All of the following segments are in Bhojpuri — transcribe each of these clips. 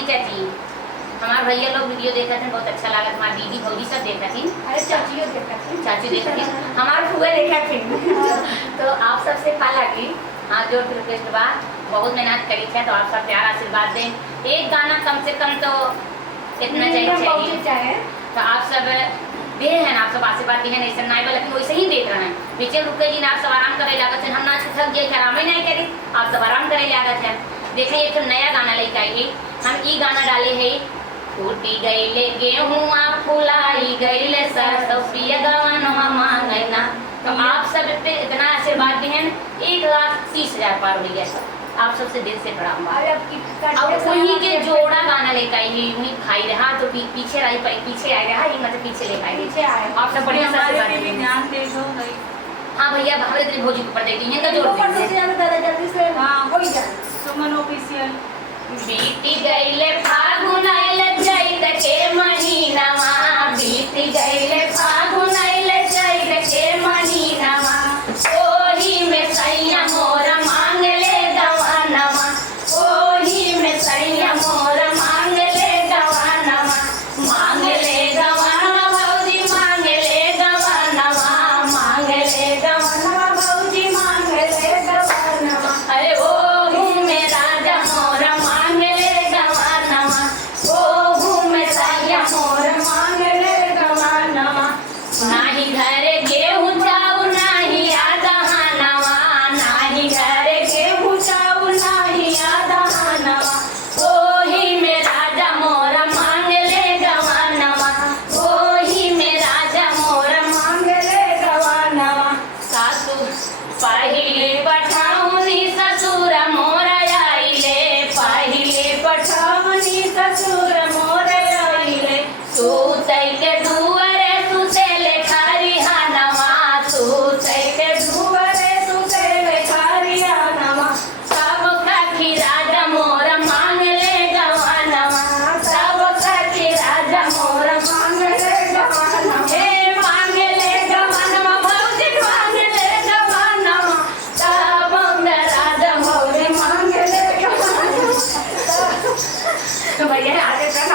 नहीं चाची, हमारे भैया लोग वीडियो देखते थे, बहुत अच्छा लगा, हमारी दीदी भौजी सब देखा थी। अरे चाचियों देखा थी, चाची देखा थी, हमारे फुआ देखा थी। तो आप सबसे पाला की हाथ जोड़ के रिक्वेस्ट बा, बहुत मेहनत करी है, तो आप सब प्यार आशीर्वाद दें। एक गाना कम से कम तो इतना चाहिए। तो आप सब दे हैं, आप सब आशीर्वाद दी है, ऐसा नहीं बा, लेकिन वैसे ही देख रहे हैं। पीछे रुके जी, आप सब आराम करे लागत है, हम ना थक गए, आराम ही नहीं करी, आप सब आराम करे लागत है। देखें एक नया गाना लेके आएगी, हम ई गाना डाले है, टूटी गईले गेहूँ फुलाई गईले सरसों गवानवा मांगना। तो आप सब पे इतना आशीर्वाद दी है, 1,30,000 पार हो गया सब, आप सबसे दिल से प्रणाम। अब वही के जोड़ा गाना लेकर आई, उन्हीं खाई रहा तो पीछे रही, पीछे आ रहा, ये मतलब पीछे लेकर आई, पीछे आए। आप सब बढ़िया से ध्यान दे दो। हाँ भैया, हमारे दिन भोजी को पढ़ देती हैं का जोड़ जल्दी से। हाँ हो जाए। सुमन ऑफिशियल। बीती गईले फागुन आइले चैत के महीनावा, बीती गईले फागुन आइले चैत के महीनावा, ओही में सैया मोर मांग ले गवानवा, ओही में सैया मोर मांग ले गवानवा, मांग ले गवानवा भौजी, मांग ले गवानवा, मांग ले गवानवा भौजी, मांग ले गवानवा। अरे ओही में राजा मोर मांग ले गवानवा, ओही में सैया मोर मांग ले गवानवा। नाही घरे गेहूं जाऊ नाही आदहानवा, नाही घरे गेहूं जाऊ नाही आदहानवा, ओही में राजा मोर मांग ले गवानवा, ओही में राजा मोर मांग ले गवानवा। सासू पहिले पठाउनी ससुर मोर आइले, पहिले पठाउनी ससुर मोर आइले, सुतै के दुआरे सुतेले खरिहानवा, सुतै के दुआरे सुतेले खरिहानवा, सब खाखी राजा मोर मांग ले गवानवा, सब खाखी राजा मोर मांग ले गवानवा, हे मांग ले गवानवा भौजी, मांग ले गवानवा, सब राजा मोर मांग ले गवानवा। तो भैया आगे तक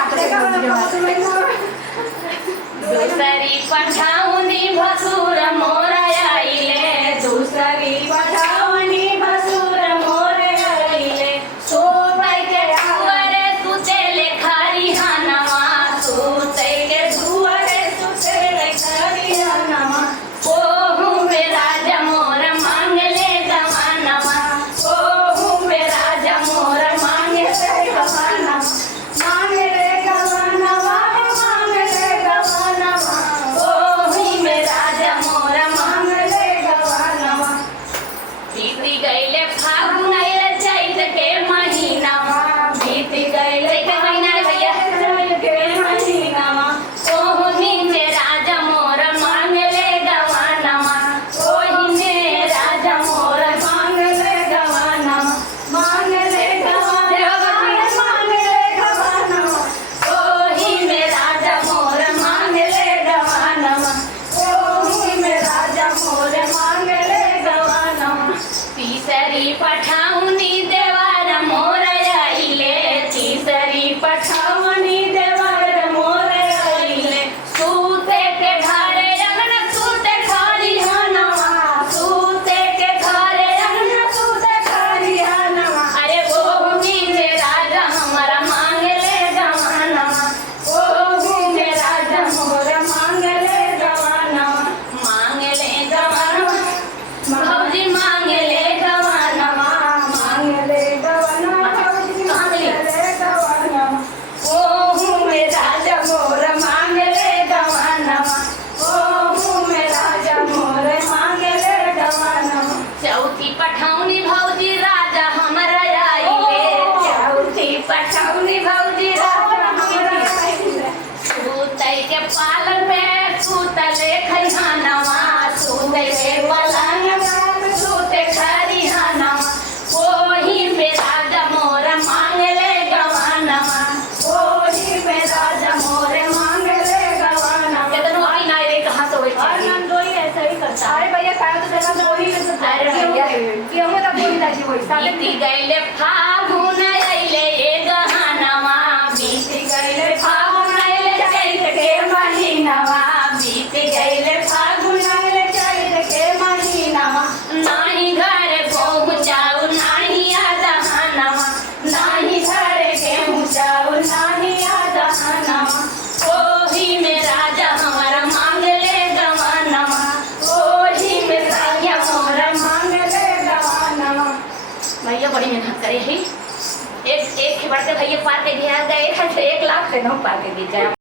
दूसरी पठाउनी भसुर मोर आइले, दूसरी पठाउनी भसुर मोर आइले, सोतै के दुआरे सुतेले खरिहानवा, सोतै के दुआरे सुतेले खरिहानवा, ओहू में राजा मोर मांग ले गवानवा, ओहू में राजा मोर मांग ले गवानवा, मांग ले गवानवा, मांग ले गवानवा, ओही में राजा नाही आजा नवा ओही में राजा हमारा मांग ले गवानवा ओही में राजा हमारा मांग ले गवानवा। भैया बड़ी मेहनत करे ही एक बढ़ते भैया पार के गया गए 1 लाख से 9 पार के दी जाए।